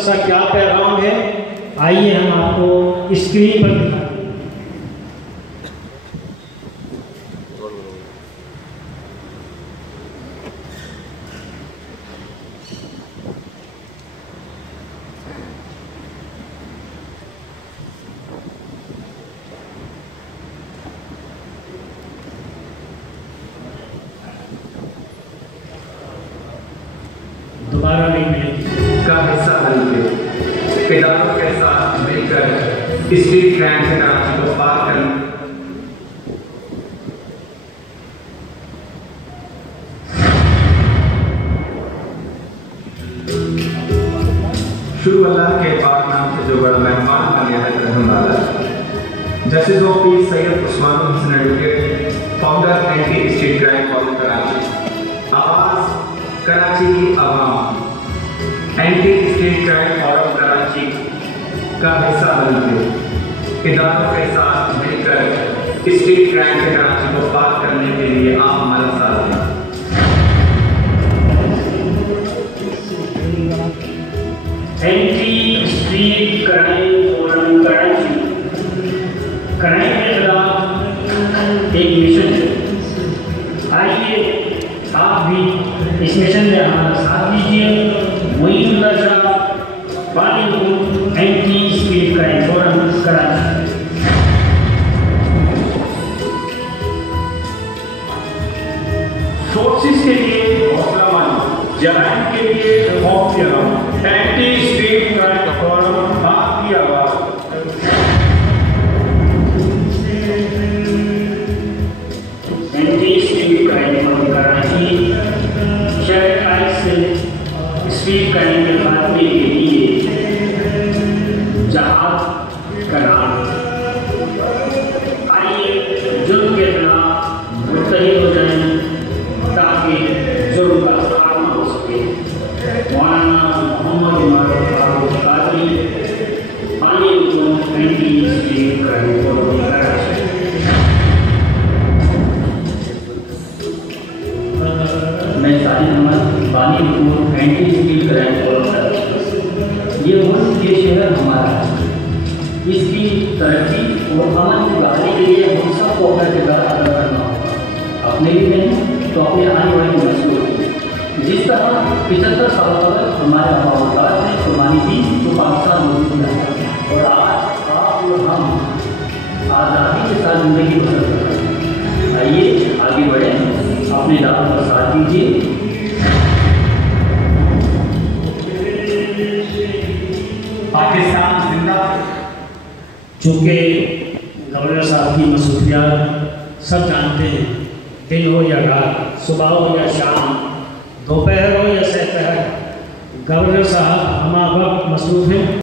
सा क्या पैगाम है, आइए हम आपको स्क्रीन पर दिखाते हैं। दोबारा नहीं मिलेगी का हिस्सा बनके इदारों के साथ मिलकर स्ट्रीट क्राइम से कराची को पार करने शुरू अल्लाह के पाक नाम से जो बड़ा मेहमान बन गया है रहने वाला justice of peace Syed Usman Hussain advocate founder anti street crime forum Karachi आवाज कराची की आवाम anti street crime forum Karachi का हिस्सा बनके इदारों के साथ मिलकर स्ट्रीट क्राइम से कराची को पार करने के लिए आप हमारे साथ हैं। Anti street crime forum Karachi crime के खिलाफ एक मिशन है। आइए आप भी इस मिशन में हमारा साथ दीजिए। मोइनुल्लाह शाह बानी anti street crime forum Karachi. Sources के लिए हौसलामंद, जराइम के लिए खौफजदा, एंटी स्ट्रीट क्राइम फोरम आपकी आवाज। Anti street crime forum Karachi शहर आज से स्ट्रीट क्राइम के खात्मे के लिए जहाद करार। आइए जुर्म के खिलाफ मुत्तहिद हो जाएं ताकि जुर्म का खात्मा हो सके। मौलाना मोहम्मद उमर फारूक कादरी, बानी हुकूम anti street crime forum Karachi. मैं साजिद अहमद, बानी हुकूम anti street crime forum Karachi. ये मुल्क, ये शहर हमारा है। इसकी तरक्की और अमन की बहाली के लिए हम सबको अपना किरदार अदा करना होगा। अपने लिए नहीं तो अपने आने वाली नस्लों के लिए। जिस तरह 75 साल तक हमारे अबावदाद ने कुर्बानी दी तो पाकिस्तान मौजूद रहा और आज आप और हम आज़ादी के साथ जिंदगी बसर कर रहे हैं। आइए आगे बढ़ें, अपने इदारों का साथ दीजिए। पाकिस्तान जिंदा। चूँकि गवर्नर साहब की मसरूफियात सब जानते हैं, दिन हो या रात, सुबह हो या शाम, दोपहर हो या सहर, गवर्नर साहब हमा वक्त मसरूफ़ हैं।